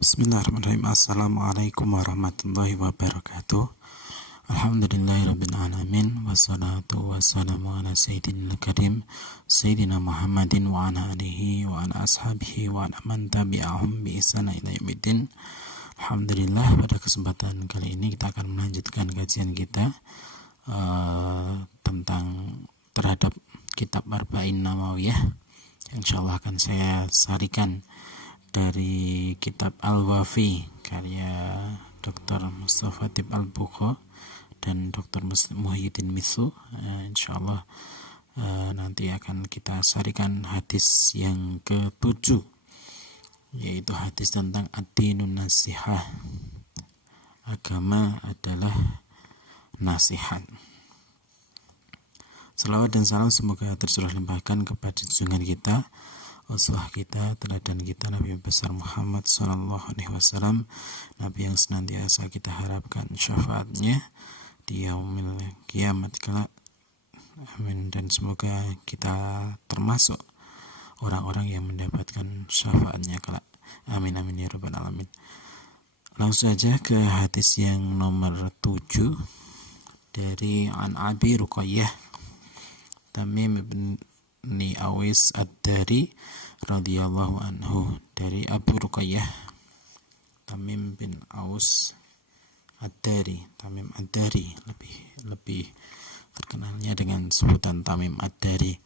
Bismillahirrahmanirrahim. Assalamualaikum warahmatullahi wabarakatuh. Alhamdulillahirabbil alamin wassalatu wassalamu ala sayyidina karim sayyidina Muhammadin wa ala alihi wa ala ashabihi wa ala man tabi'ahum bi ihsan ila yaumiddin. Alhamdulillah, pada kesempatan kali ini kita akan melanjutkan kajian kita tentang terhadap kitab Arba'in Nawawiyah. Insyaallah akan saya sarikan dari kitab Al-Wafi karya Dr. Mustafa Tib Al-Bukho dan Dr. Muhyiddin Misu. Insyaallah nanti akan kita sarikan hadis yang ke-7, yaitu hadis tentang ad-dinun nasihah, agama adalah nasihat. Salawat dan salam semoga tercurah limpahkan kepada junjungan kita, uswah kita, teladan kita, Nabi besar Muhammad SAW, Nabi yang senantiasa kita harapkan syafaatnya di yaumil kiamat kelak. Amin. Dan semoga kita termasuk orang-orang yang mendapatkan syafaatnya kelak. Amin amin ya rabbal alamin. Langsung saja ke hadis yang nomor 7 dari An Abi Ruqayyah Tamim bin Awis Ad-Dari radhiyallahu anhu. Dari Abu Ruqayyah Tamim bin Aus Ad-Dari, Tamim Ad-Dari, lebih terkenalnya dengan sebutan Tamim Ad-Dari.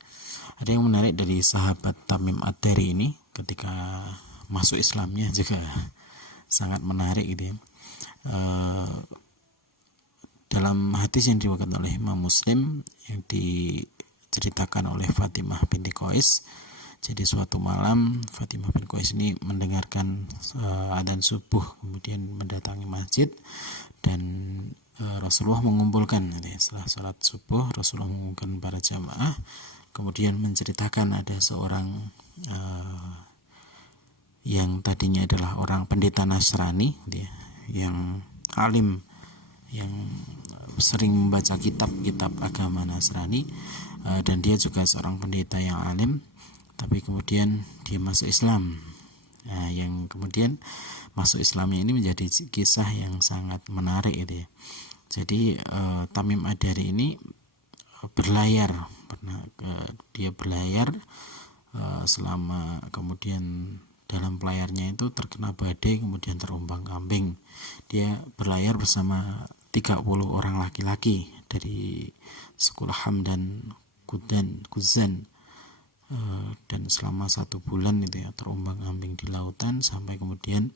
Ada yang menarik dari sahabat Tamim Ad-Dari ini, ketika masuk Islamnya juga sangat menarik gitu ya. Dalam hadis yang diriwayatkan oleh Imam Muslim yang diceritakan oleh Fatimah binti Qais, jadi suatu malam Fatimah bin Qais ini mendengarkan adzan subuh, kemudian mendatangi masjid dan Rasulullah mengumpulkan, setelah sholat subuh Rasulullah mengumpulkan para jamaah, kemudian menceritakan ada seorang yang tadinya adalah orang pendeta Nasrani, yang alim, yang sering membaca kitab-kitab agama Nasrani, dan dia juga seorang pendeta yang alim, tapi kemudian dia masuk Islam. Yang kemudian masuk Islamnya ini menjadi kisah yang sangat menarik gitu ya. Jadi Tamim Ad-Dari ini berlayar, dia berlayar selama, kemudian dalam pelayarnya itu terkena badai, kemudian terombang-ambing. Dia berlayar bersama 30 orang laki-laki dari sekolah Hamdan Kuzan, dan selama 1 bulan itu ya terombang-ambing di lautan sampai kemudian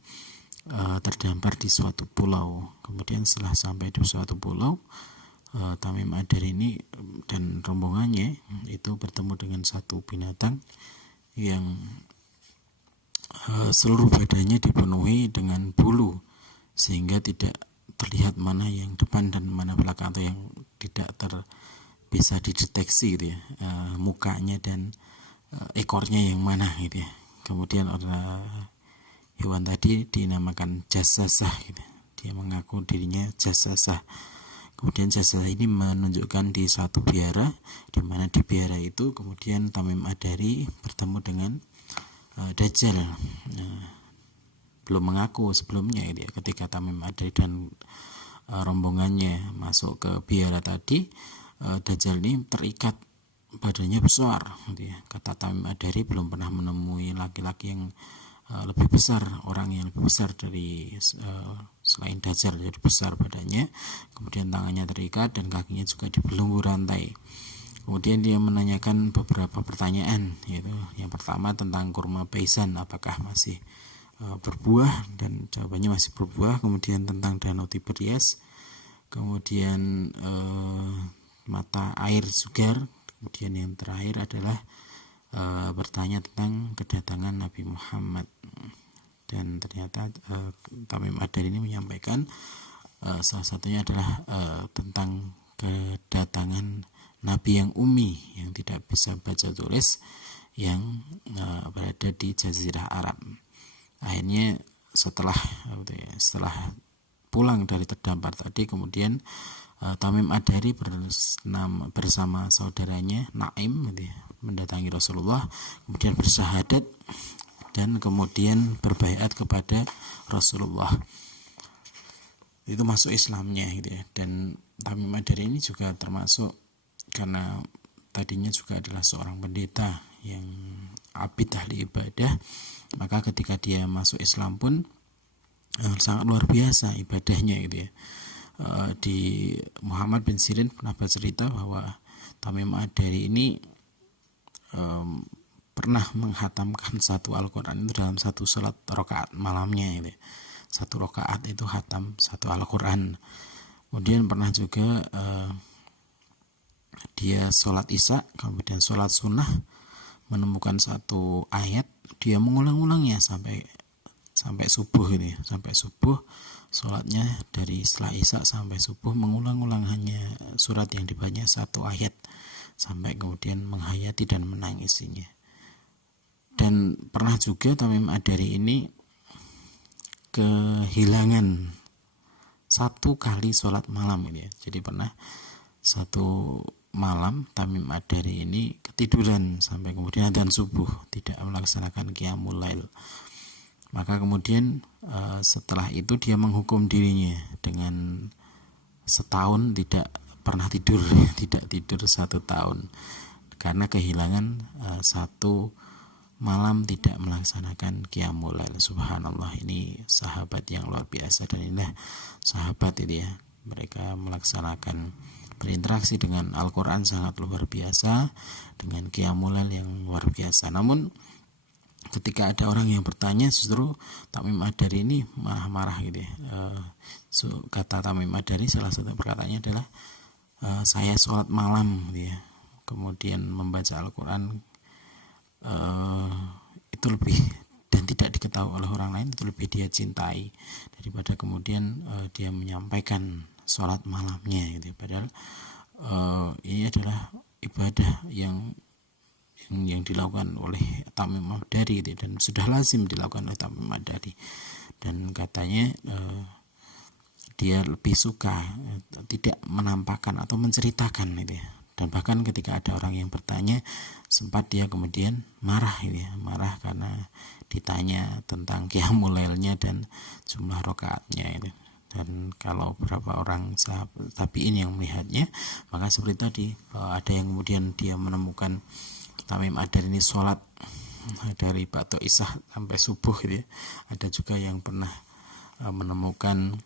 terdampar di suatu pulau. Kemudian setelah sampai di suatu pulau, Tamim Ad-Dari ini dan rombongannya itu bertemu dengan satu binatang yang seluruh badannya dipenuhi dengan bulu sehingga tidak terlihat mana yang depan dan mana belakang, atau yang tidak bisa dideteksi gitu ya, mukanya dan ekornya yang mana gitu ya. Kemudian hewan tadi dinamakan Jassasah gitu. Dia mengaku dirinya Jassasah. Kemudian Jassasah ini menunjukkan di suatu biara, di mana di biara itu kemudian Tamim Ad-Dari bertemu dengan Dajjal. Belum mengaku sebelumnya gitu ya. Ketika Tamim Ad-Dari dan rombongannya masuk ke biara tadi, Dajjal ini terikat, badannya besar gitu ya. Kata Tamim Ad-Dari belum pernah menemui laki-laki yang lebih besar, orang yang lebih besar dari selain Dajjal, jadi besar badannya, kemudian tangannya terikat dan kakinya juga dibelenggu rantai. Kemudian dia menanyakan beberapa pertanyaan, yaitu yang pertama tentang kurma paisan, apakah masih berbuah, dan jawabannya masih berbuah. Kemudian tentang danau Tiberias, kemudian mata air Sugar. Kemudian yang terakhir adalah bertanya tentang kedatangan Nabi Muhammad. Dan ternyata Tamim Ad-Dari ini menyampaikan salah satunya adalah tentang kedatangan Nabi yang ummi, yang tidak bisa baca tulis, yang berada di Jazirah Arab. Akhirnya setelah pulang dari terdampar tadi, kemudian Tamim Ad-Dari bersama saudaranya Naim mendatangi Rasulullah, kemudian bersyahadat dan kemudian berbaiat kepada Rasulullah. Itu masuk Islamnya gitu ya. Dan Tamim Ad-Dari ini juga termasuk karena tadinya juga adalah seorang pendeta yang abid ahli ibadah, maka ketika dia masuk Islam pun sangat luar biasa ibadahnya gitu ya. Di Muhammad bin Sirin pernah bercerita bahwa Tamim Ad-Dari ini pernah menghatamkan satu Al-Quran itu dalam satu sholat rakaat malamnya gitu. Satu rakaat itu hatam satu Al-Quran. Kemudian pernah juga dia sholat isya, kemudian sholat sunnah, menemukan satu ayat, dia mengulang-ulangnya sampai subuh ini, sampai subuh sholatnya dari setelah isya sampai subuh mengulang-ulang hanya surat yang dibaca satu ayat sampai kemudian menghayati dan menangisinya. Dan pernah juga Tamim Ad-Dari ini kehilangan satu kali sholat malam ini ya. Jadi pernah satu malam Tamim Ad-Dari ini ketiduran sampai kemudian adzan subuh, tidak melaksanakan qiyamul lail. Maka kemudian setelah itu dia menghukum dirinya dengan setahun tidak pernah tidur, tidak tidur 1 tahun karena kehilangan satu malam tidak melaksanakan qiyamul lail. Subhanallah, ini sahabat yang luar biasa, dan inilah sahabat itu ya, mereka melaksanakan berinteraksi dengan Al-Quran sangat luar biasa, dengan qiyamul lail yang luar biasa. Namun ketika ada orang yang bertanya, justru Tamim Ad-Dari ini marah-marah gitu ya. Kata Tamim Ad-Dari, salah satu perkataannya adalah saya sholat malam gitu ya, kemudian membaca Al-Quran itu lebih, dan tidak diketahui oleh orang lain, itu lebih dia cintai daripada kemudian dia menyampaikan sholat malamnya gitu. Padahal ini adalah ibadah yang dilakukan oleh Tamim Ad-Dari gitu, dan sudah lazim dilakukan oleh Tamim Ad-Dari, dan katanya dia lebih suka tidak menampakkan atau menceritakan gitu ya. Dan bahkan ketika ada orang yang bertanya, sempat dia kemudian marah gitu ya, marah karena ditanya tentang qiyamul lailnya dan jumlah rakaatnya itu. Dan kalau beberapa orang sahabat tabi'in yang melihatnya, maka seperti tadi ada yang kemudian dia menemukan Tamim Ad-Dari ini sholat dari ba'da isya sampai subuh gitu ya. Ada juga yang pernah menemukan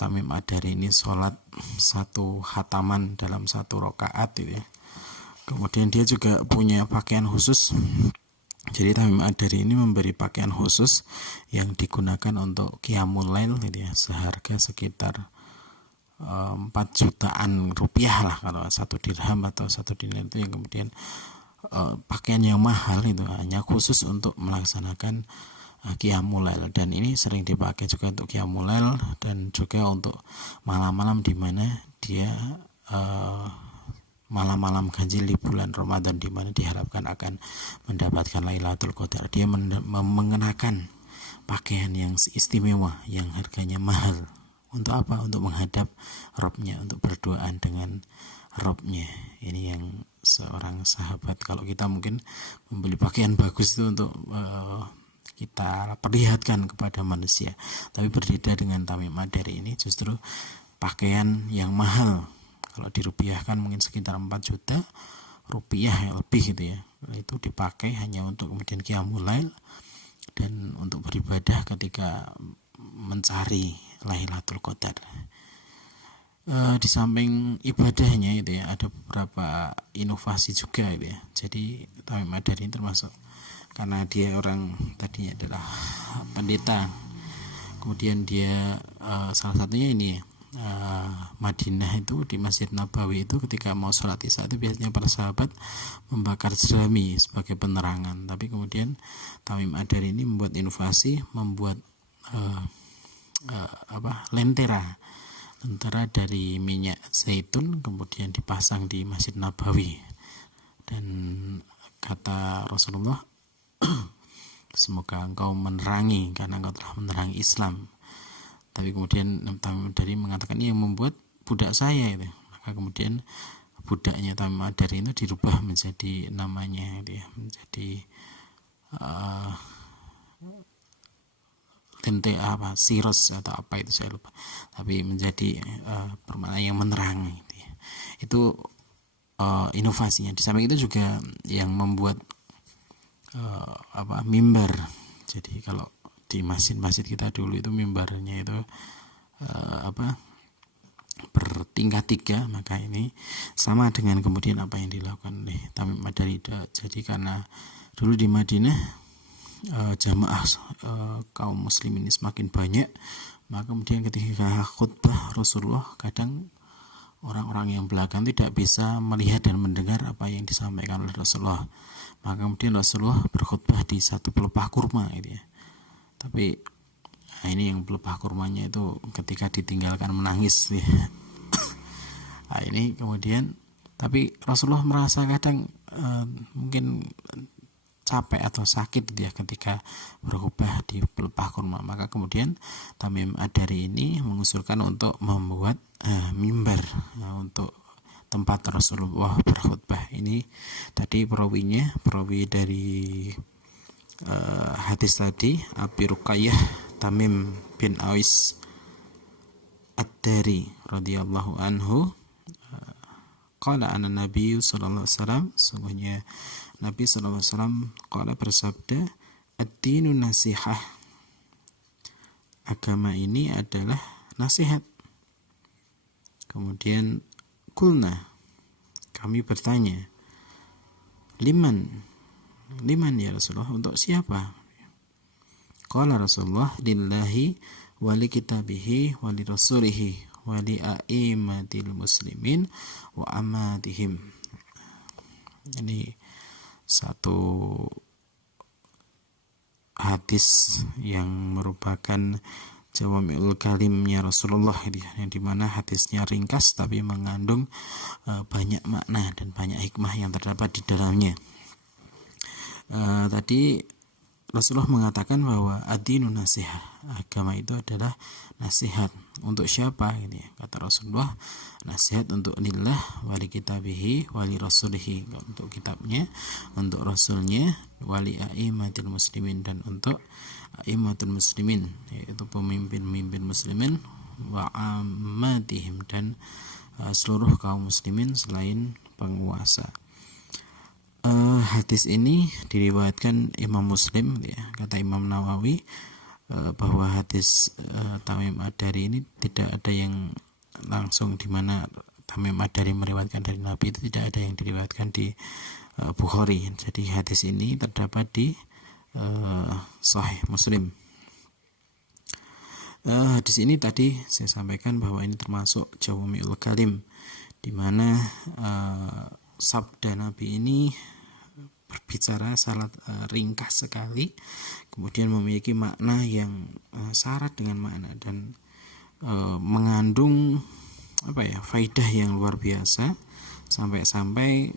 Tamim Ad-Dari ini sholat satu khataman dalam satu rakaat gitu ya. Kemudian dia juga punya pakaian khusus. Jadi Tamim Ad-Dari ini memberi pakaian khusus yang digunakan untuk qiyamul lail gitu ya, seharga sekitar 4 jutaan rupiah lah kalau 1 dirham atau 1 dinar itu, yang kemudian pakaian yang mahal itu hanya khusus untuk melaksanakan qiyamul lail. Dan ini sering dipakai juga untuk qiyamul lail dan juga untuk malam-malam di mana dia malam-malam ganjil di bulan Ramadan, di mana diharapkan akan mendapatkan Lailatul Qadar. Dia mengenakan pakaian yang istimewa yang harganya mahal. Untuk apa? Untuk menghadap Robnya, untuk berdoaan dengan Robnya. Ini yang seorang sahabat. Kalau kita mungkin membeli pakaian bagus itu untuk kita perlihatkan kepada manusia, tapi berbeda dengan Tamim Ad-Dari ini, justru pakaian yang mahal, kalau dirupiahkan mungkin sekitar 4 juta rupiah ya, lebih gitu ya, itu dipakai hanya untuk kemudian qiyamul lail dan untuk beribadah ketika mencari Lailatul Qadar. Di samping ibadahnya itu ya, ada beberapa inovasi juga gitu ya. Jadi Tamim Ad-Dari ini termasuk, karena dia orang tadinya adalah pendeta, kemudian dia salah satunya ini Madinah itu di Masjid Nabawi itu ketika mau sholat isya itu biasanya para sahabat membakar jerami sebagai penerangan, tapi kemudian Tamim Ad-Dari ini membuat inovasi, membuat lentera dari minyak zaitun, kemudian dipasang di Masjid Nabawi. Dan kata Rasulullah, semoga engkau menerangi karena engkau telah menerangi Islam. Tapi kemudian Tamim Ad-Dari mengatakan ini yang membuat budak saya itu. Maka kemudian budaknya Tamim Ad-Dari itu dirubah menjadi namanya itu ya, menjadi uh, lente apa siros atau apa itu saya lupa, tapi menjadi permana yang menerangi gitu ya. Itu inovasinya. Di samping itu juga yang membuat mimbar. Jadi kalau di masjid-masjid kita dulu itu mimbarnya itu bertingkat 3, maka ini sama dengan kemudian apa yang dilakukan oleh Tamim Ad-Dari. Jadi karena dulu di Madinah jamaah kaum muslimin ini semakin banyak, maka kemudian ketika khutbah Rasulullah, kadang orang-orang yang belakang tidak bisa melihat dan mendengar apa yang disampaikan oleh Rasulullah, maka kemudian Rasulullah berkhutbah di satu pelepah kurma gitu ya. Tapi ini yang pelepah kurmanya itu ketika ditinggalkan menangis ya. Nah, ini kemudian, tapi Rasulullah merasa kadang mungkin capek atau sakit gitu ya ketika berkhutbah di pelepah kurma, maka kemudian Tamim Ad-Dari ini mengusulkan untuk membuat mimbar untuk tempat Rasulullah berkhutbah. Ini tadi perawi dari hadis tadi, Abi Ruqayyah Tamim bin Aus Ad-Dari radhiyallahu anhu, qala ana Nabi sallallahu alaihi wasallam, sungguhnya Nabi sallallahu alaihi wasallam qala bersabda, ad-dinu nasihah, agama ini adalah nasihat. Kemudian kulna, kami bertanya, liman ya Rasulullah, untuk siapa? Qala Rasulullah, lillahi wa li kitabihi wa li rasulihi wa li a'immatil muslimin wa amatihim. Ini satu hadis yang merupakan Jawami'ul Kalimnya Rasulullah, yang dimana hadisnya ringkas tapi mengandung banyak makna dan banyak hikmah yang terdapat di dalamnya. Tadi Rasulullah mengatakan bahwa ad-dinu nasihat, agama itu adalah nasihat. Untuk siapa ini? Kata Rasulullah, nasihat untuk lillah wali kitabihi wali rasulihi, untuk kitabnya, untuk rasulnya, wali a'immatil muslimin, dan untuk a'immatul muslimin, yaitu pemimpin-pemimpin muslimin, wa ammatihim, dan seluruh kaum muslimin selain penguasa. Hadis ini diriwayatkan Imam Muslim ya. Kata Imam Nawawi bahwa hadis Tamim Ad-Dari ini tidak ada yang langsung, di mana Tamim Ad-Dari meriwayatkan dari Nabi, itu tidak ada yang diriwayatkan di Bukhari. Jadi hadis ini terdapat di Sahih Muslim. Hadis ini tadi saya sampaikan bahwa ini termasuk Jawami'ul Kalim, di mana sabda Nabi ini berbicara sangat ringkas sekali, kemudian memiliki makna yang syarat dengan makna, dan mengandung faidah yang luar biasa, sampai-sampai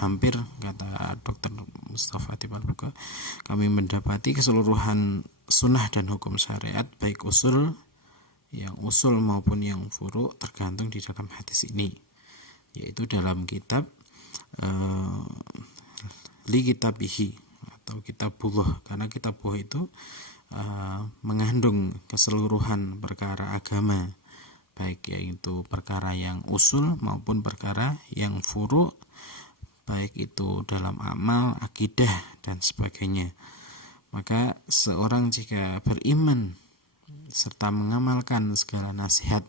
hampir, kata Dr. Mustafa Tibal-Buka, kami mendapati keseluruhan sunnah dan hukum syariat, baik usul maupun yang furu', tergantung di dalam hadis ini, yaitu dalam kitab li kitabihi atau kitabullah, karena kitabullah itu mengandung keseluruhan perkara agama, baik yaitu perkara yang usul maupun perkara yang furu', baik itu dalam amal, akidah, dan sebagainya. Maka seorang jika beriman serta mengamalkan segala nasihat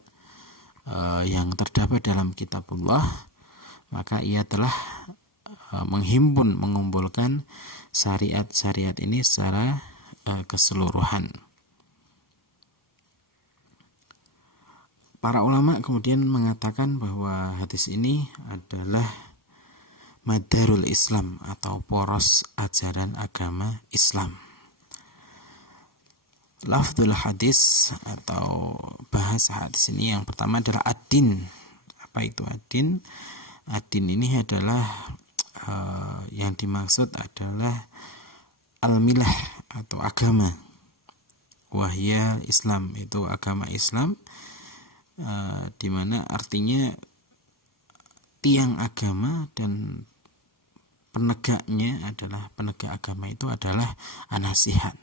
yang terdapat dalam kitabullah, maka ia telah mengumpulkan syariat-syariat ini secara keseluruhan. Para ulama kemudian mengatakan bahwa hadis ini adalah madarul Islam atau poros ajaran agama Islam. Lafdzul hadis atau bahasa hadis ini yang pertama adalah ad-din. Apa itu ad-din? Ad-din ini adalah yang dimaksud adalah al-milah atau agama. Wahya Islam, itu agama Islam, di mana artinya tiang agama dan penegaknya adalah penegak agama itu adalah an-nasihat.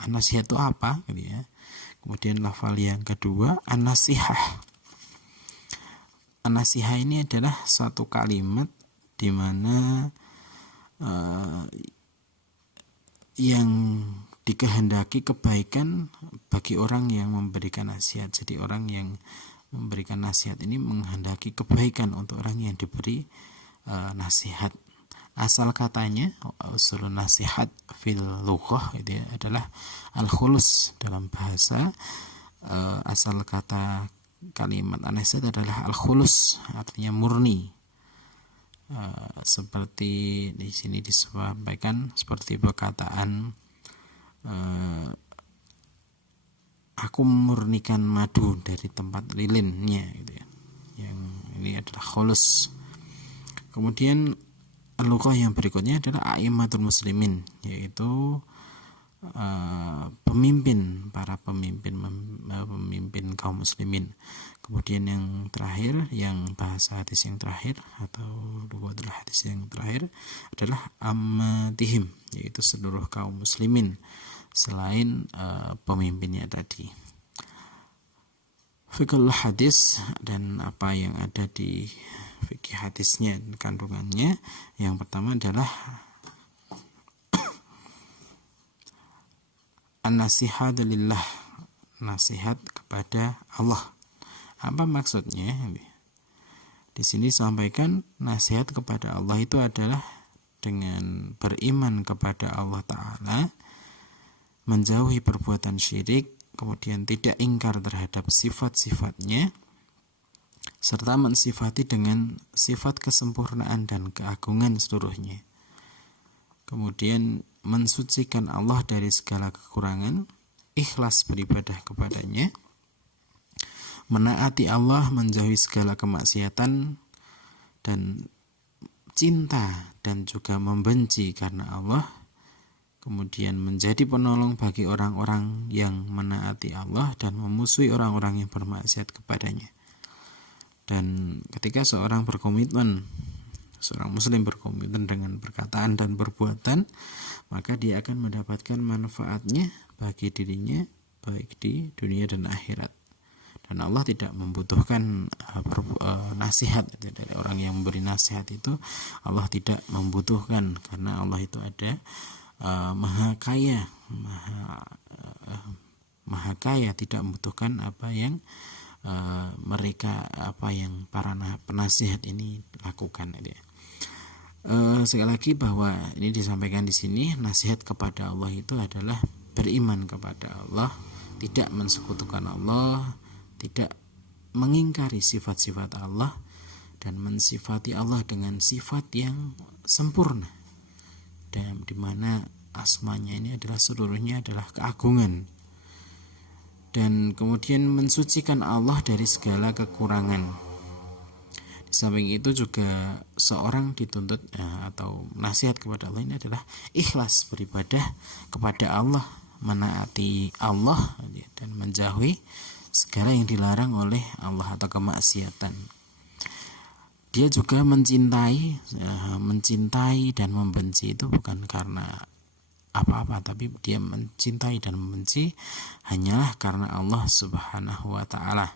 An-nasihat itu apa gitu ya. Kemudian lafal yang kedua an-nasihah. An-nasihah ini adalah satu kalimat di mana yang dikehendaki kebaikan bagi orang yang memberikan nasihat. Jadi orang yang memberikan nasihat ini menghendaki kebaikan untuk orang yang diberi nasihat. Asal katanya usul nasihat fil lughah itu ya, adalah al-khulus dalam bahasa. Asal kata kalimat an-nasihat adalah al-khulus, artinya murni. Seperti di sini disampaikan seperti perkataan aku memurnikan madu dari tempat lilinnya gitu ya. Yang ini adalah khulus. Kemudian lughah yang berikutnya adalah a'immatul muslimin, yaitu pemimpin, para pemimpin kaum muslimin. Kemudian yang terakhir, yang bahasa hadis yang terakhir atau lughah hadis yang terakhir adalah ammatihim, yaitu seluruh kaum muslimin selain pemimpinnya tadi. Fikih hadis dan apa yang ada di fikih hadisnya, kandungannya. Yang pertama adalah an-nasihatu lillah, nasihat kepada Allah. Apa maksudnya? Di sini sampaikan nasihat kepada Allah itu adalah dengan beriman kepada Allah Ta'ala, menjauhi perbuatan syirik, kemudian tidak ingkar terhadap sifat-sifatnya, serta mensifati dengan sifat kesempurnaan dan keagungan seluruhnya. Kemudian mensucikan Allah dari segala kekurangan, ikhlas beribadah kepadanya, menaati Allah, menjauhi segala kemaksiatan, dan cinta dan juga membenci karena Allah. Kemudian menjadi penolong bagi orang-orang yang menaati Allah dan memusuhi orang-orang yang bermaksiat kepadanya. Dan ketika seorang muslim berkomitmen dengan perkataan dan perbuatan, maka dia akan mendapatkan manfaatnya bagi dirinya baik di dunia dan akhirat. Dan Allah tidak membutuhkan nasihat dari orang yang memberi nasihat itu. Allah tidak membutuhkan, karena Allah itu ada maha kaya, maha kaya, tidak membutuhkan apa yang para penasihat ini lakukan. Sekali lagi bahwa ini disampaikan di sini, nasihat kepada Allah itu adalah beriman kepada Allah, tidak mensekutukan Allah, tidak mengingkari sifat-sifat Allah, dan mensifati Allah dengan sifat yang sempurna, dan di mana asmanya ini adalah seluruhnya adalah keagungan. Dan kemudian mensucikan Allah dari segala kekurangan. Di samping itu juga seorang dituntut atau nasihat kepada Allah ini adalah ikhlas beribadah kepada Allah, menaati Allah dan menjauhi segala yang dilarang oleh Allah atau kemaksiatan. Dia juga mencintai dan membenci itu bukan karena apa-apa, tapi dia mencintai dan membenci hanyalah karena Allah Subhanahu wa Ta'ala.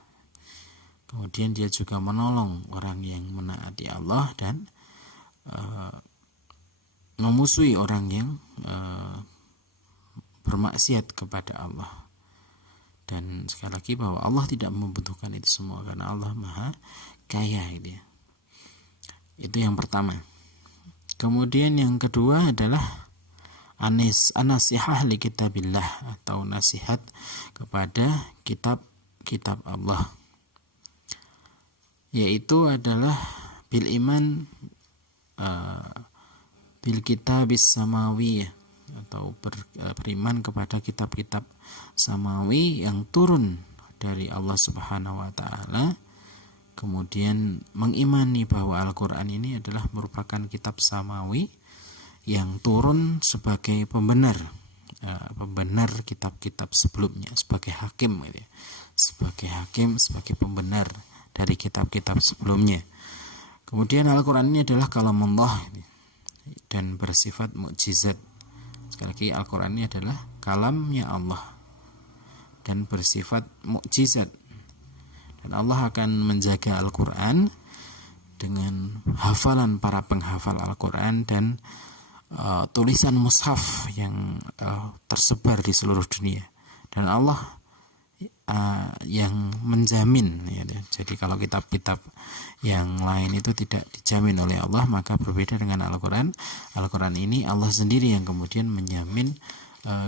Kemudian dia juga menolong orang yang menaati Allah dan memusuhi orang yang bermaksiat kepada Allah. Dan sekali lagi bahwa Allah tidak membutuhkan itu semua karena Allah maha kaya. Itu yang pertama. Kemudian yang kedua adalah an-nasihah li kitabillah, atau nasihat kepada kitab Allah, yaitu adalah bil iman bil kitabis samawiyah, atau beriman kepada kitab-kitab samawi yang turun dari Allah Subhanahu wa Ta'ala. Kemudian mengimani bahwa Al-Quran ini adalah merupakan kitab samawi yang turun sebagai pembenar kitab-kitab sebelumnya, sebagai hakim sebagai pembenar dari kitab-kitab sebelumnya. Kemudian Al-Quran ini adalah kalamullah dan bersifat mukjizat. Sekali lagi, Al-Quran ini adalah kalamnya Allah dan bersifat mukjizat. Dan Allah akan menjaga Al-Quran dengan hafalan para penghafal Al-Quran dan tulisan mushaf yang tersebar di seluruh dunia. Dan Allah yang menjamin, ya. Jadi kalau kitab-kitab yang lain itu tidak dijamin oleh Allah, maka berbeda dengan Al-Quran. Al-Quran ini Allah sendiri yang kemudian menjamin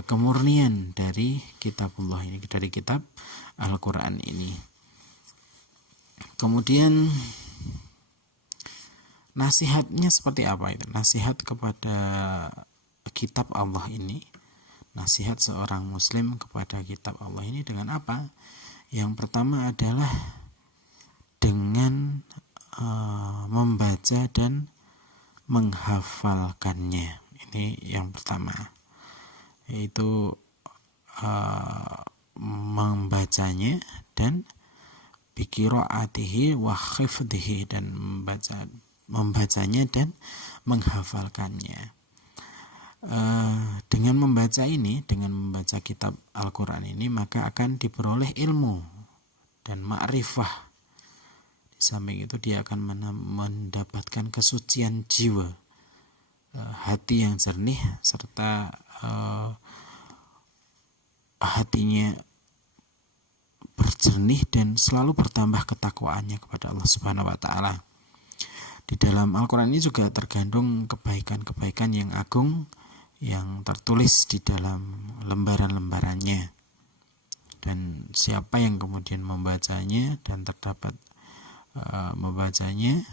kemurnian dari kitabullah ini, dari kitab Al-Quran ini. Kemudian nasihatnya seperti apa itu? Nasihat kepada kitab Allah ini, nasihat seorang muslim kepada kitab Allah ini dengan apa? Yang pertama adalah dengan membaca dan menghafalkannya. Ini yang pertama, yaitu membacanya dan biqiraatihi wa hifdhihi, dan membacanya dan menghafalkannya. Dengan membaca ini, dengan membaca kitab Al-Quran ini, maka akan diperoleh ilmu dan ma'rifah. Di samping itu dia akan mendapatkan kesucian jiwa, hati yang jernih, serta hatinya berjernih dan selalu bertambah ketakwaannya kepada Allah Subhanahu wa taala. Di dalam Al-Quran ini juga terkandung kebaikan-kebaikan yang agung yang tertulis di dalam lembaran-lembarannya, dan siapa yang kemudian membacanya dan terdapat membacanya,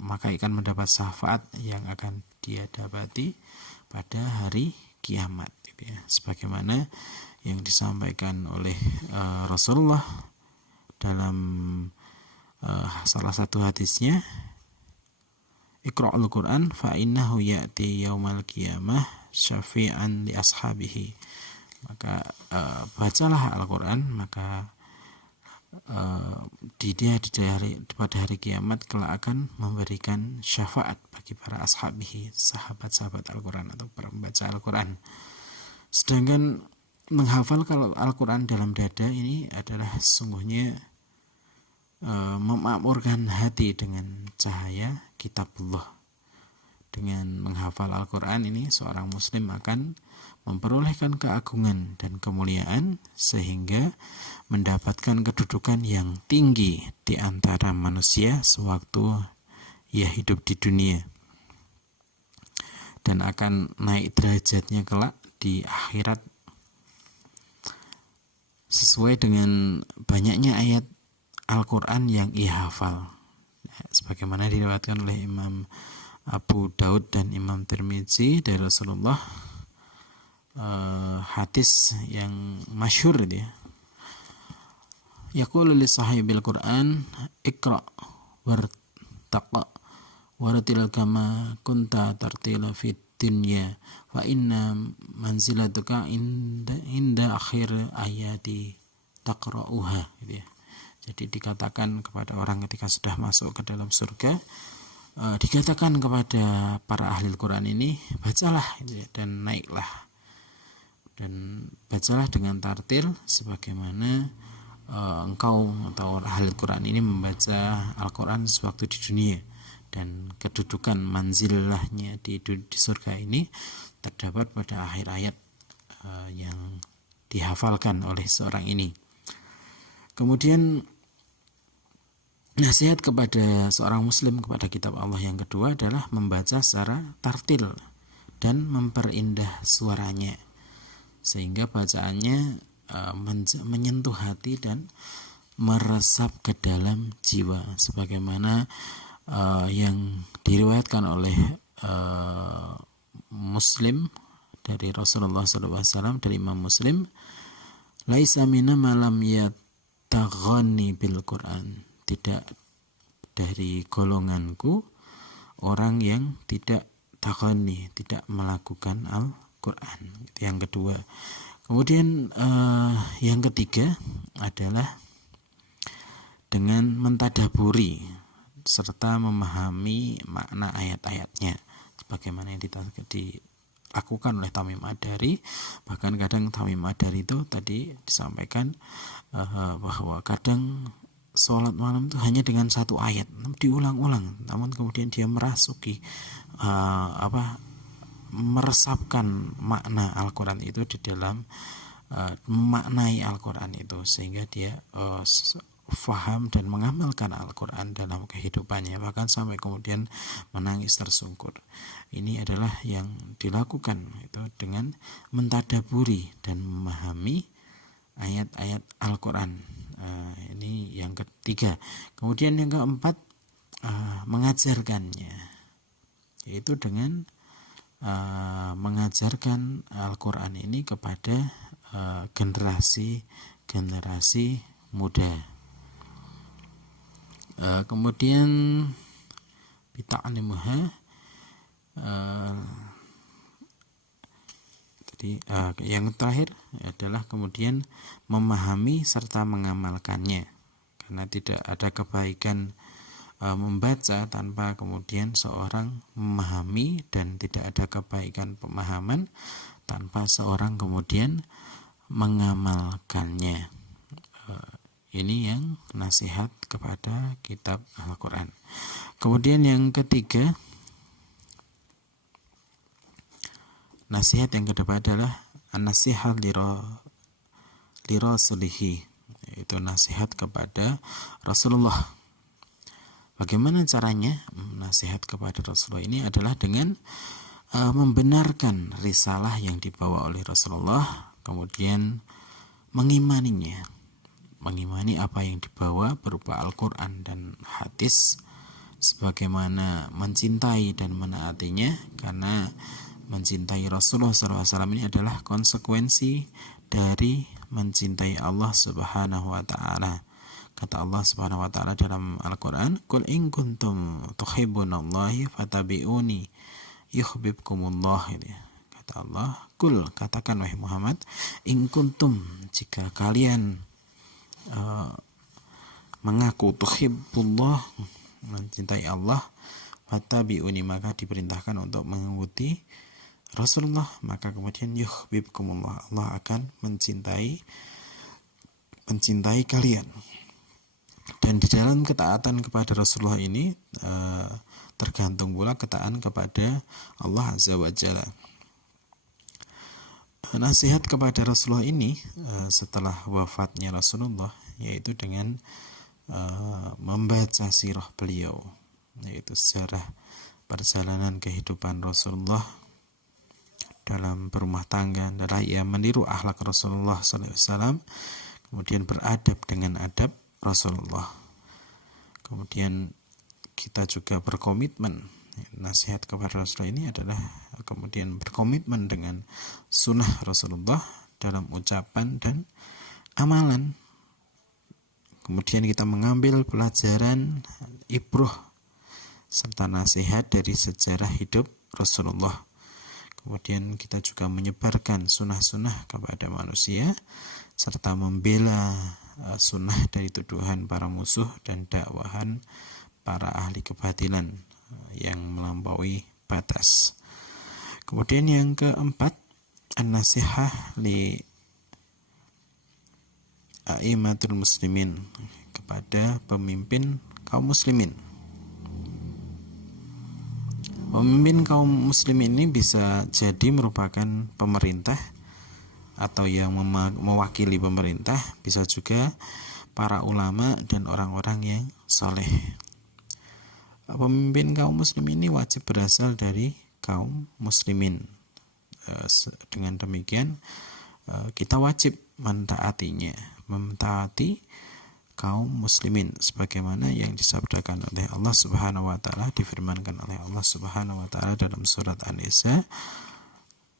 maka akan mendapat syafaat yang akan dia dapati pada hari kiamat, gitu ya. Sebagaimana yang disampaikan oleh Rasulullah dalam salah satu hadisnya, Iqra'ul Qur'an fa innahu ya'ti yaumal qiyamah syafi'an li ashabihi. Maka bacalah Al-Quran, maka pada hari kiamat kelak akan memberikan syafaat bagi para ashabihi, sahabat-sahabat Al-Quran atau para pembaca Al-Quran. Sedangkan menghafal kalau Al-Quran dalam dada ini adalah sungguhnya memakmurkan hati dengan cahaya kitabullah. Dengan menghafal Al-Quran ini, seorang muslim akan memperolehkan keagungan dan kemuliaan sehingga mendapatkan kedudukan yang tinggi di antara manusia sewaktu ia hidup di dunia, dan akan naik derajatnya kelak di akhirat sesuai dengan banyaknya ayat Al-Quran yang ia hafal, sebagaimana diriwayatkan oleh Imam Abu Daud dan Imam Tirmidzi dari Rasulullah, hadis yang masyhur dia, yaqulu li sahibil Quran iqra wartaqa waratil kama kunta tartila fid dunya wa inna manzilatuka inda akhir ayati taqra'uha, gitu ya. Jadi dikatakan kepada orang ketika sudah masuk ke dalam surga, dikatakan kepada para ahli Al-Quran ini, bacalah dan naiklah, dan bacalah dengan tartil sebagaimana engkau atau ahli Al-Quran ini membaca Al-Quran sewaktu di dunia. Dan kedudukan manzilahnya di surga ini terdapat pada akhir ayat yang dihafalkan oleh seorang ini. Kemudian nasihat kepada seorang muslim kepada kitab Allah yang kedua adalah membaca secara tartil dan memperindah suaranya, sehingga bacaannya menyentuh hati dan meresap ke dalam jiwa, sebagaimana yang diriwayatkan oleh Muslim dari Rasulullah SAW, dari Imam Muslim, laisa minna malam yataghani bil Quran, tidak dari golonganku orang yang tidak taghani, tidak melakukan Al-Quran. Yang kedua. Kemudian yang ketiga adalah dengan mentadaburi, serta memahami makna ayat-ayatnya sebagaimana yang dilakukan oleh Tamim Ad-Dari. Bahkan kadang Tamim Ad-Dari itu tadi disampaikan bahwa kadang sholat malam itu hanya dengan satu ayat diulang-ulang, namun kemudian dia merasuki meresapkan makna Al-Quran itu di dalam memaknai Al-Quran itu, sehingga dia faham dan mengamalkan Al-Quran dalam kehidupannya, bahkan sampai kemudian menangis tersungkur. Ini adalah yang dilakukan itu dengan mentadaburi dan memahami ayat-ayat Al-Quran. Ini yang ketiga. Kemudian yang keempat, mengajarkannya, yaitu dengan mengajarkan Al-Quran ini kepada generasi muda. Kemudian bita'alimuha, yang terakhir adalah kemudian memahami serta mengamalkannya, karena tidak ada kebaikan membaca tanpa kemudian seorang memahami, dan tidak ada kebaikan pemahaman tanpa seorang kemudian mengamalkannya. Ini yang nasihat kepada kitab Al-Quran. Kemudian yang ketiga, nasihat yang kedua adalah an-nasihat lirasulihi, yaitu nasihat kepada Rasulullah. Bagaimana caranya nasihat kepada Rasulullah ini adalah dengan membenarkan risalah yang dibawa oleh Rasulullah, kemudian mengimani apa yang dibawa berupa Al-Quran dan hadis, sebagaimana mencintai dan menaatinya, karena mencintai Rasulullah SAW ini adalah konsekuensi dari mencintai Allah Subhanahu wa Ta'ala. Kata Allah Subhanahu wa Ta'ala dalam Al-Quran, "Qul in kuntum tuhibbunallahi fattabi'uni yuhibbukumullah." Kata Allah, "Qul," katakan wahai Muhammad, "in kuntum," jika kalian mengaku tuhibbullah, mencintai Allah, fattabi'uni, maka diperintahkan untuk mengikuti Rasulullah, maka kemudian yuhibbukumullah, Allah akan mencintai kalian. Dan di dalam ketaatan kepada Rasulullah ini tergantung pula ketaatan kepada Allah Azza wa Jalla. Nasihat kepada Rasulullah ini setelah wafatnya Rasulullah, yaitu dengan membaca sirah beliau, yaitu sejarah perjalanan kehidupan Rasulullah dalam berumah tangga, adalah ia meniru akhlak Rasulullah SAW, kemudian beradab dengan adab Rasulullah. Kemudian kita juga berkomitmen, nasihat kepada Rasulullah ini adalah kemudian berkomitmen dengan sunnah Rasulullah dalam ucapan dan amalan. Kemudian kita mengambil pelajaran, ibroh serta nasihat dari sejarah hidup Rasulullah. Kemudian kita juga menyebarkan sunnah-sunnah kepada manusia, serta membela sunnah dari tuduhan para musuh dan dakwahan para ahli kebatilan yang melampaui batas. Kemudian yang keempat, an-nasihah li a'immatul muslimin, kepada pemimpin kaum muslimin. Pemimpin kaum muslimin ini bisa jadi merupakan pemerintah atau yang mewakili pemerintah, bisa juga para ulama dan orang-orang yang soleh. Pemimpin kaum muslimin ini wajib berasal dari kaum muslimin. Dengan demikian kita wajib mentaati kaum muslimin sebagaimana yang disabdakan oleh Allah Subhanahu wa Ta'ala, difirmankan oleh Allah Subhanahu wa Ta'ala dalam surat An-Nisa,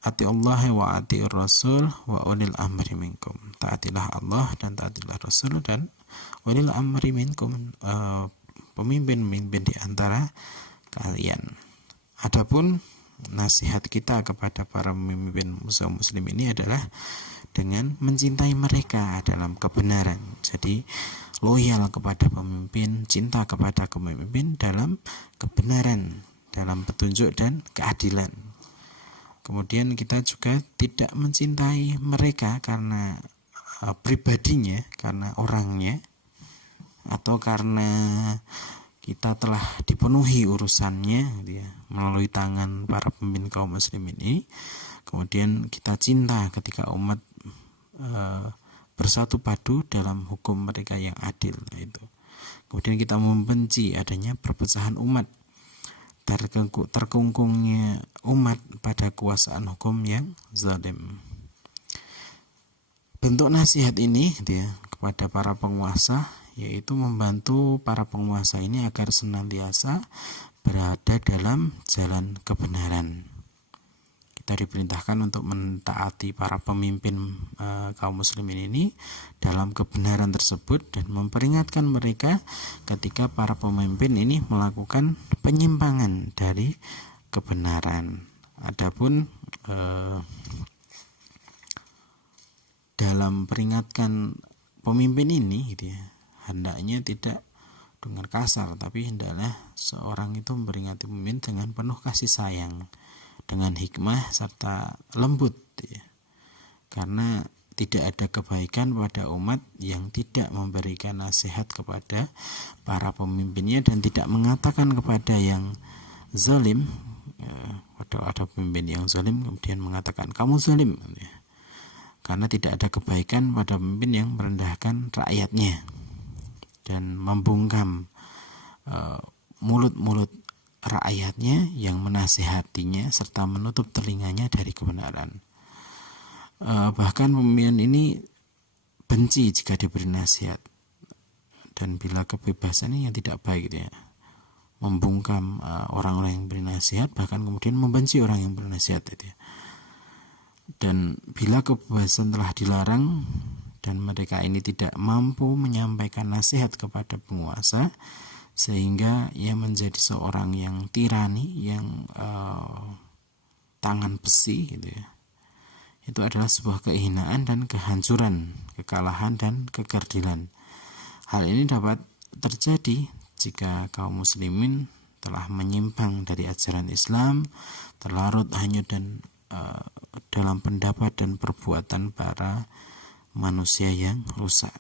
"Atiullahi wa atiur rasul wa ulil amri minkum." Taatilah Allah dan taatilah Rasul dan ulil amri minkum, pemimpin-pemimpin di antara kalian. Adapun nasihat kita kepada para pemimpin muslim ini adalah dengan mencintai mereka dalam kebenaran. Jadi loyal kepada pemimpin, cinta kepada pemimpin dalam kebenaran, dalam petunjuk dan keadilan. Kemudian kita juga tidak mencintai mereka karena pribadinya, karena orangnya, atau karena kita telah dipenuhi urusannya gitu ya, melalui tangan para pemimpin kaum muslim ini. Kemudian kita cinta ketika umat bersatu padu dalam hukum mereka yang adil. Itu. Kemudian kita membenci adanya perpecahan umat, terkungkungnya umat pada kekuasaan hukum yang zalim. Bentuk nasihat ini dia kepada para penguasa yaitu membantu para penguasa ini agar senantiasa berada dalam jalan kebenaran. Kita diperintahkan untuk mentaati para pemimpin kaum muslimin ini dalam kebenaran tersebut dan memperingatkan mereka ketika para pemimpin ini melakukan penyimpangan dari kebenaran. Adapun dalam peringatkan pemimpin ini gitu ya, hendaknya tidak dengan kasar, tapi hendaklah seorang itu memperingati pemimpin dengan penuh kasih sayang, dengan hikmah serta lembut ya. Karena tidak ada kebaikan pada umat yang tidak memberikan nasihat kepada para pemimpinnya dan tidak mengatakan kepada yang zalim ya, ada pemimpin yang zalim kemudian mengatakan kamu zalim ya. Karena tidak ada kebaikan pada pemimpin yang merendahkan rakyatnya dan membungkam mulut-mulut rakyatnya yang menasihatinya serta menutup telinganya dari kebenaran. Bahkan pemimpin ini benci jika diberi nasihat, dan bila kebebasan ini yang tidak baik ya, membungkam orang-orang yang beri nasihat, bahkan kemudian membenci orang yang beri nasihat itu ya. Dan bila kebebasan telah dilarang dan mereka ini tidak mampu menyampaikan nasihat kepada penguasa, sehingga ia menjadi seorang yang tirani, yang tangan besi gitu ya. Itu adalah sebuah kehinaan dan kehancuran, kekalahan dan kegerdilan. Hal ini dapat terjadi jika kaum muslimin telah menyimpang dari ajaran Islam, terlarut hanyut dan dalam pendapat dan perbuatan para manusia yang rusak.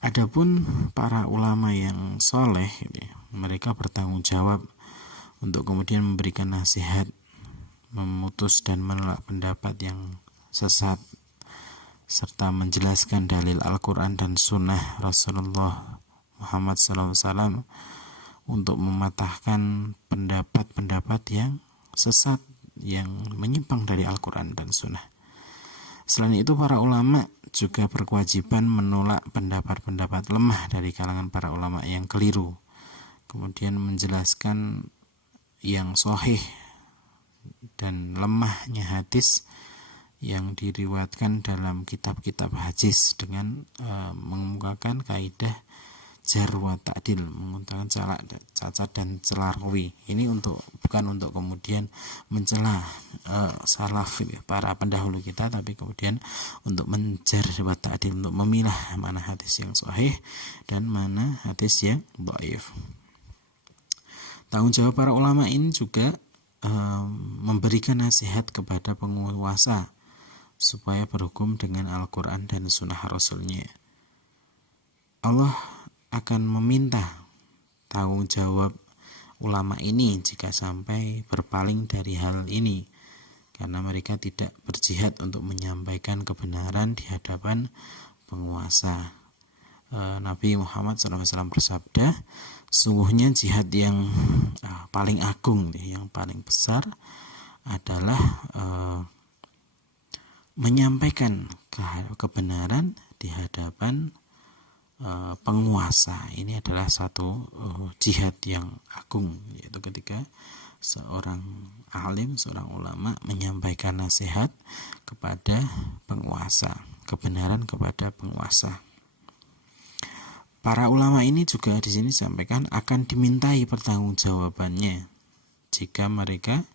Adapun para ulama yang soleh, mereka bertanggung jawab untuk kemudian memberikan nasihat, memutus dan menolak pendapat yang sesat, serta menjelaskan dalil Al-Quran dan Sunnah Rasulullah Muhammad SAW untuk mematahkan pendapat-pendapat yang sesat yang menyimpang dari Al-Quran dan Sunnah. Selain itu, para ulama juga berkewajiban menolak pendapat-pendapat lemah dari kalangan para ulama yang keliru, kemudian menjelaskan yang sahih dan lemahnya hadis yang diriwayatkan dalam kitab-kitab hadis dengan mengemukakan kaidah jar wa ta'dil, menggunakan cacat dan celah rawi. Ini bukan untuk kemudian mencela salaf para pendahulu kita, tapi kemudian untuk menjar wa ta'dil, untuk memilah mana hadis yang sahih dan mana hadis yang dhaif. Tanggung jawab para ulama ini juga memberikan nasihat kepada penguasa supaya berhukum dengan Al-Quran dan Sunnah Rasulnya. Allah akan meminta tanggung jawab ulama ini jika sampai berpaling dari hal ini, karena mereka tidak berjihad untuk menyampaikan kebenaran di hadapan penguasa. Nabi Muhammad SAW bersabda, sungguhnya jihad yang paling agung, yang paling besar adalah menyampaikan kebenaran di hadapan penguasa. Ini adalah satu jihad yang agung, yaitu ketika seorang alim, seorang ulama menyampaikan nasihat kepada penguasa, kebenaran kepada penguasa. Para ulama ini juga di sini disampaikan akan dimintai pertanggungjawabannya jika mereka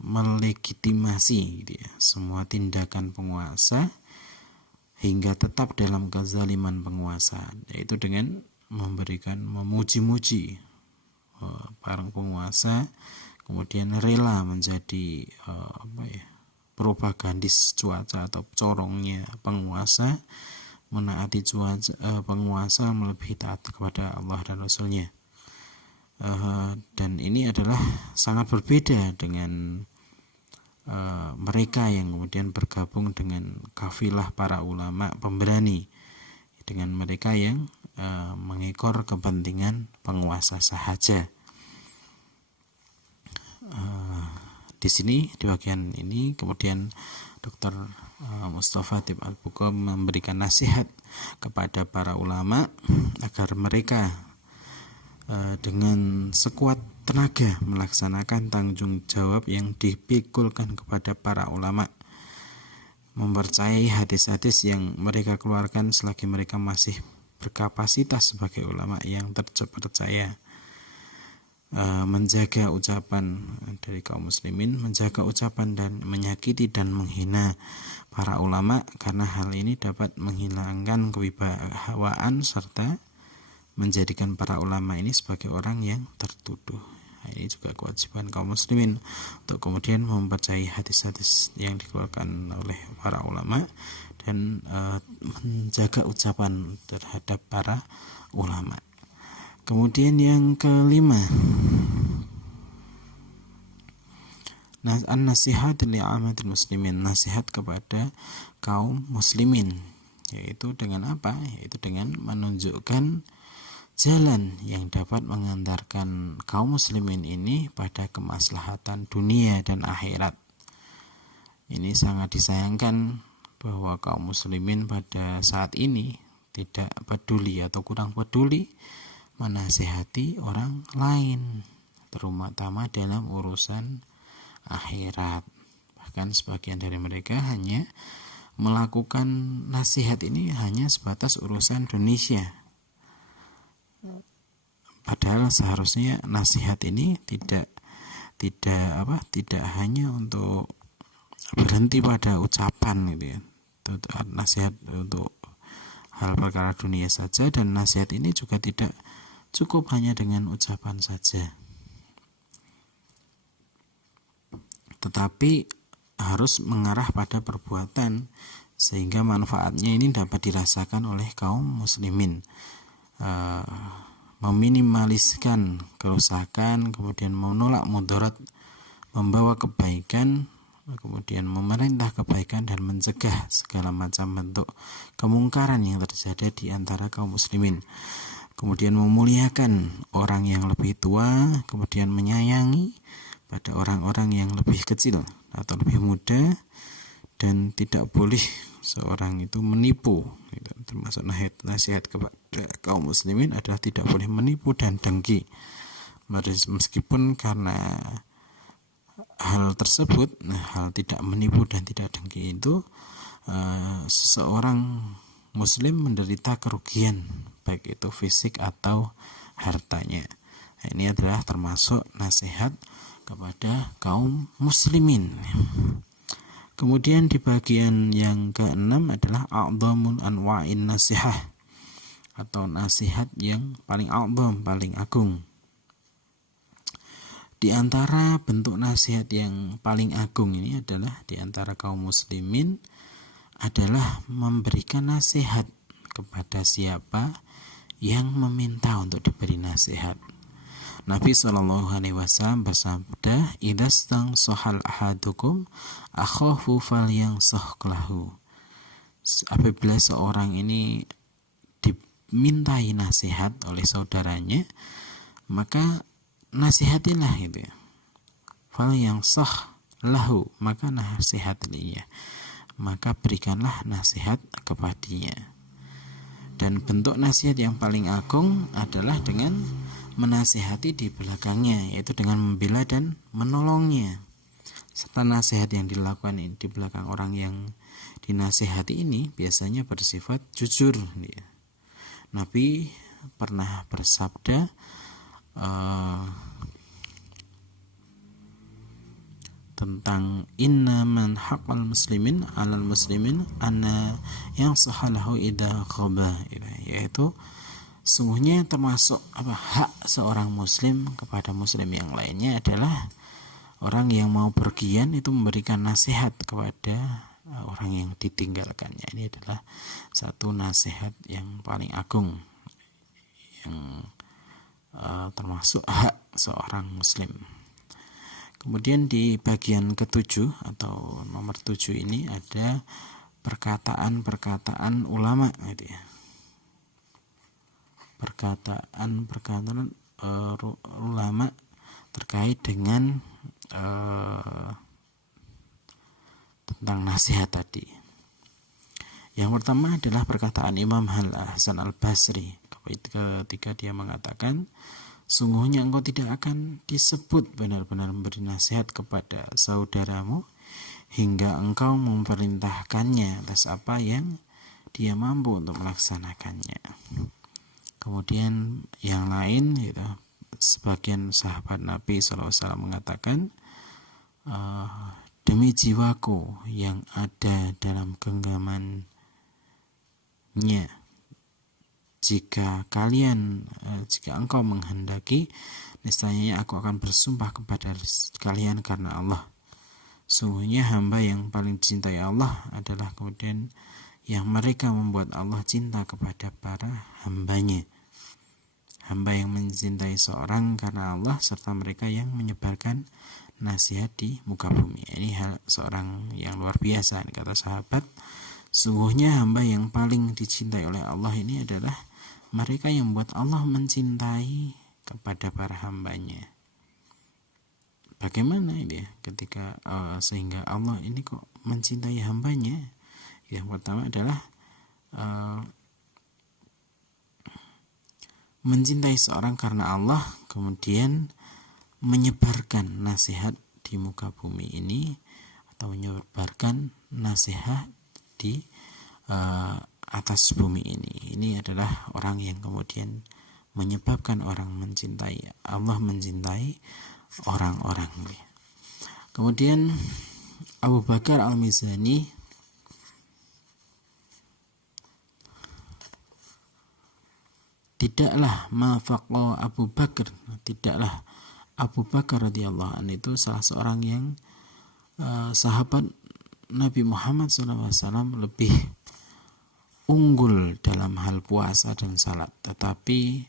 melegitimasi gitu ya, semua tindakan penguasa hingga tetap dalam kezaliman penguasa, yaitu dengan memuji-muji para penguasa, kemudian rela menjadi propagandis cuaca atau corongnya penguasa, menaati penguasa melebihi taat kepada Allah dan Rasulnya. Dan ini adalah sangat berbeda dengan mereka yang kemudian bergabung dengan kafilah para ulama pemberani, dengan mereka yang mengekor kepentingan penguasa sahaja. Di sini di bagian ini kemudian Dr. Mustafa Tib Al-Buqa memberikan nasihat kepada para ulama agar mereka dengan sekuat tenaga melaksanakan tanggung jawab yang dipikulkan kepada para ulama, mempercayai hadis-hadis yang mereka keluarkan selagi mereka masih berkapasitas sebagai ulama yang terpercaya, menjaga ucapan dari kaum muslimin, menjaga ucapan dan menyakiti dan menghina para ulama, karena hal ini dapat menghilangkan kewibawaan serta menjadikan para ulama ini sebagai orang yang tertuduh. Nah, ini juga kewajiban kaum muslimin untuk kemudian mempercayai hadis-hadis yang dikeluarkan oleh para ulama dan menjaga ucapan terhadap para ulama. Kemudian yang kelima, an-nasihat li'amatil muslimin, nasihat kepada kaum muslimin, yaitu dengan apa? Yaitu dengan menunjukkan jalan yang dapat mengantarkan kaum muslimin ini pada kemaslahatan dunia dan akhirat. Ini sangat disayangkan bahwa kaum muslimin pada saat ini tidak peduli atau kurang peduli menasihati orang lain, terutama dalam urusan akhirat. Bahkan sebagian dari mereka hanya melakukan nasihat ini hanya sebatas urusan dunia. Padahal seharusnya nasihat ini tidak hanya untuk berhenti pada ucapan gitu ya. Nasihat untuk hal perkara dunia saja, dan nasihat ini juga tidak cukup hanya dengan ucapan saja, tetapi harus mengarah pada perbuatan sehingga manfaatnya ini dapat dirasakan oleh kaum muslimin. Meminimaliskan kerusakan, kemudian menolak mudarat, membawa kebaikan, kemudian memerintah kebaikan dan mencegah segala macam bentuk kemungkaran yang terjadi di antara kaum muslimin. Kemudian memuliakan orang yang lebih tua, kemudian menyayangi pada orang-orang yang lebih kecil atau lebih muda, dan tidak boleh seorang itu menipu. Termasuk nasihat kepada kaum muslimin adalah tidak boleh menipu dan dengki. Meskipun karena hal tersebut, hal tidak menipu dan tidak dengki itu, seseorang muslim menderita kerugian, baik itu fisik atau hartanya. Ini adalah termasuk nasihat kepada kaum muslimin. Kemudian di bagian yang keenam adalah a'dhamul anwa'in nasihah, atau nasihat yang paling a'dham, paling agung. Di antara bentuk nasihat yang paling agung ini adalah di antara kaum muslimin adalah memberikan nasihat kepada siapa yang meminta untuk diberi nasihat. Nabi SAW bersabda, "Idastang sohal ahadukum akhafu falyansah lahu." Apabila seorang ini dimintai nasihat oleh saudaranya, maka nasihatilah gitu ya. Falyansah lahu, maka nasihatilah, maka berikanlah nasihat kepadanya. Dan bentuk nasihat yang paling agung adalah dengan menasihati di belakangnya, yaitu dengan membela dan menolongnya. Serta nasihat yang dilakukan di belakang orang yang dinasihati ini biasanya bersifat jujur. Nabi pernah bersabda, tentang inna man haqqal muslimin 'alal muslimin anna yang sahalahu idza khaba, yaitu sungguhnya termasuk hak seorang muslim kepada muslim yang lainnya adalah orang yang mau pergian itu memberikan nasihat kepada orang yang ditinggalkannya. Ini adalah satu nasihat yang paling agung yang termasuk hak seorang muslim. Kemudian di bagian ketujuh atau nomor 7 ini ada perkataan-perkataan ulama gitu ya. Perkataan ulama terkait dengan tentang nasihat tadi. Yang pertama adalah perkataan Imam Hasan al-Basri ketika dia mengatakan, sungguhnya engkau tidak akan disebut benar-benar memberi nasihat kepada saudaramu hingga engkau memerintahkannya atas apa yang dia mampu untuk melaksanakannya. Kemudian yang lain gitu, sebagian sahabat Nabi SAW mengatakan, demi jiwaku yang ada dalam genggamannya, jika engkau menghendaki, niscaya aku akan bersumpah kepada kalian karena Allah. Sungguhnya hamba yang paling dicintai Allah adalah kemudian yang mereka membuat Allah cinta kepada para hambanya. Hamba yang mencintai seorang karena Allah, serta mereka yang menyebarkan nasihat di muka bumi. Ini hal seorang yang luar biasa, kata sahabat. Sungguhnya hamba yang paling dicintai oleh Allah ini adalah mereka yang membuat Allah mencintai kepada para hambanya. Bagaimana ini ya, ketika sehingga Allah ini kok mencintai hambanya? Yang pertama adalah mencintai seorang karena Allah, kemudian menyebarkan nasihat di muka bumi ini, atau menyebarkan nasihat di atas bumi ini. Ini adalah orang yang kemudian menyebabkan orang mencintai Allah, mencintai orang-orang. Kemudian Abu Bakar Al-Mizani tidaklah Abu Bakar radhiyallahu anhu itu salah seorang yang sahabat Nabi Muhammad SAW lebih unggul dalam hal puasa dan salat, tetapi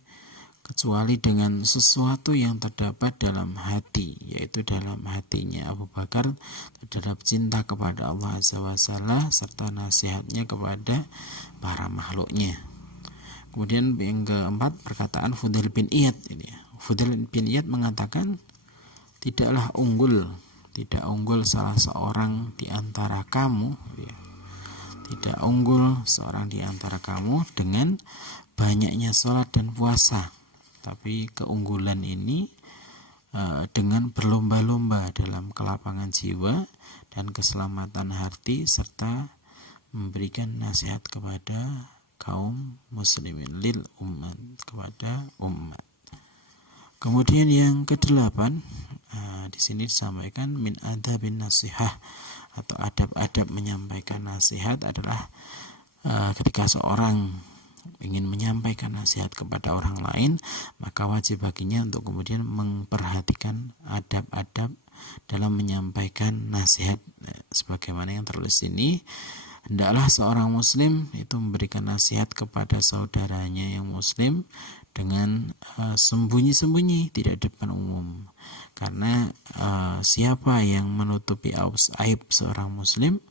kecuali dengan sesuatu yang terdapat dalam hati, yaitu dalam hatinya Abu Bakar terhadap cinta kepada Allah Azza wa Jalla serta nasihatnya kepada para makhluknya. Kemudian yang keempat, perkataan Fudail bin Iyad ini. Fudail bin Iyad mengatakan, tidak unggul salah seorang di antara kamu, tidak unggul seorang di antara kamu dengan banyaknya sholat dan puasa, tapi keunggulan ini dengan berlomba-lomba dalam kelapangan jiwa dan keselamatan hati, serta memberikan nasihat kepada kaum muslimin, lil umat, kepada umat. Kemudian yang kedelapan, di sini disampaikan min adabin nasihah, atau adab-adab menyampaikan nasihat adalah ketika seorang ingin menyampaikan nasihat kepada orang lain, maka wajib baginya untuk kemudian memperhatikan adab-adab dalam menyampaikan nasihat. Sebagaimana yang tertulis ini, hendaklah seorang muslim itu memberikan nasihat kepada saudaranya yang muslim dengan sembunyi-sembunyi, tidak depan umum. Karena siapa yang menutupi aib seorang muslim,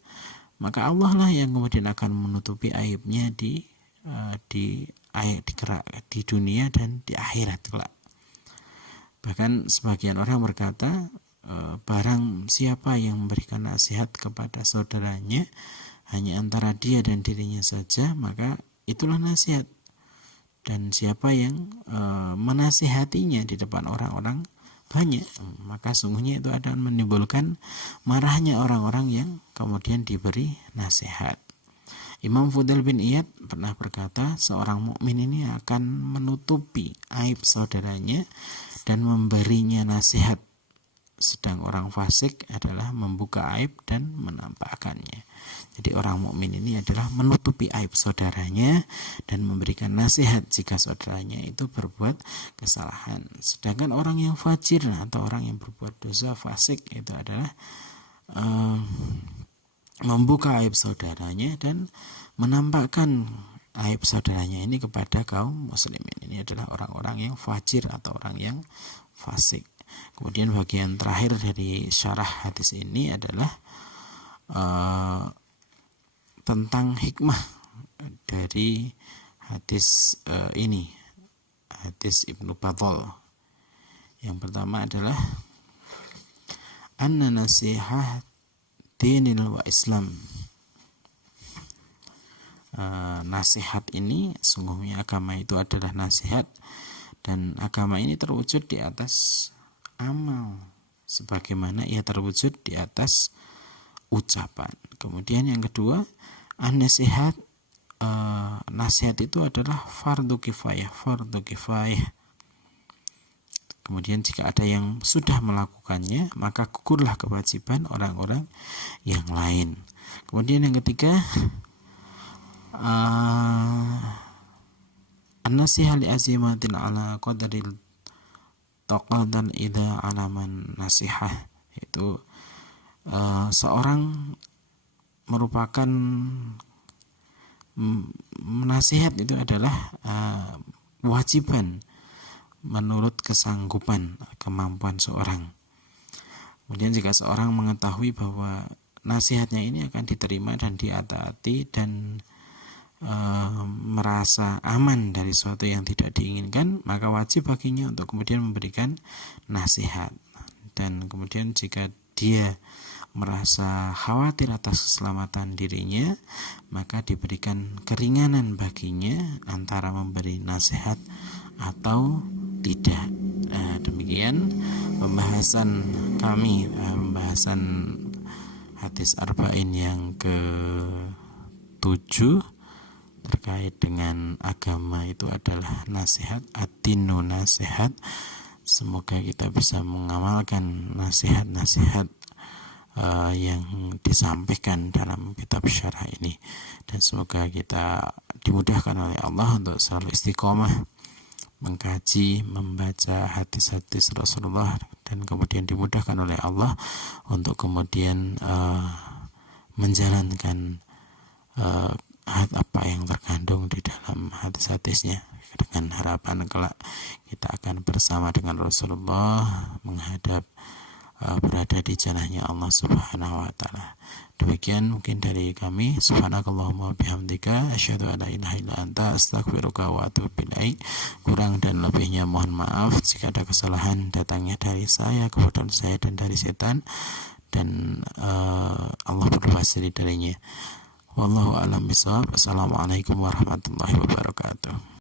maka Allah lah yang kemudian akan menutupi aibnya di dunia dan di akhirat kelak. Bahkan sebagian orang berkata, barang siapa yang memberikan nasihat kepada saudaranya hanya antara dia dan dirinya saja, maka itulah nasihat. Dan siapa yang menasihatinya di depan orang-orang banyak, maka sungguhnya itu akan menimbulkan marahnya orang-orang yang kemudian diberi nasihat. Imam Fudail bin Iyad pernah berkata, seorang mukmin ini akan menutupi aib saudaranya dan memberinya nasihat sedang orang fasik adalah membuka aib dan menampakkannya. Jadi orang mukmin ini adalah menutupi aib saudaranya dan memberikan nasihat jika saudaranya itu berbuat kesalahan. Sedangkan orang yang fajir atau orang yang berbuat dosa fasik itu adalah membuka aib saudaranya dan menampakkan aib saudaranya ini kepada kaum muslimin. Ini adalah orang-orang yang fajir atau orang yang fasik. Kemudian bagian terakhir dari syarah hadis ini adalah tentang hikmah dari hadis ini, hadis Ibnu Battal. Yang pertama adalah anna nasihah dinil wa Islam. Nasihat ini, sungguhnya agama itu adalah nasihat, dan agama ini terwujud di atas amal sebagaimana ia terwujud di atas ucapan. Kemudian yang kedua, nasihat itu adalah fardu kifayah. Kemudian jika ada yang sudah melakukannya, maka gugurlah kewajiban orang-orang yang lain. Kemudian yang ketiga, an-nasihah li azimatin ala qadaril taqadan idza alaman nasihah, yaitu seorang merupakan menasihat itu adalah kewajiban menurut kesanggupan, kemampuan seorang. Kemudian jika seorang mengetahui bahwa nasihatnya ini akan diterima dan ditaati dan merasa aman dari sesuatu yang tidak diinginkan, maka wajib baginya untuk kemudian memberikan nasihat. Dan kemudian jika dia merasa khawatir atas keselamatan dirinya, maka diberikan keringanan baginya antara memberi nasihat atau tidak. Demikian pembahasan kami, pembahasan hadis arba'in yang ke-7 terkait dengan agama itu adalah nasihat, ad-dinu nasihat. Semoga kita bisa mengamalkan nasihat-nasihat yang disampaikan dalam kitab syarah ini, dan semoga kita dimudahkan oleh Allah untuk selalu istiqomah mengkaji, membaca hadis-hadis Rasulullah, dan kemudian dimudahkan oleh Allah untuk kemudian menjalankan apa yang terkandung di dalam hadis-hadisnya, dengan harapan kelak kita akan bersama dengan Rasulullah menghadap berada di janahnya Allah Subhanahu wa taala. Demikian mungkin dari kami. Subhanakallahumma bihamdika asyhadu an la ilaha illa anta astaghfiruka wa atubu ilaik. Kurang dan lebihnya mohon maaf jika ada kesalahan datangnya dari saya, kemudian saya dan dari setan, dan Allah berlepas diri darinya. Wallahu a'lam bishawab. Assalamualaikum warahmatullahi wabarakatuh.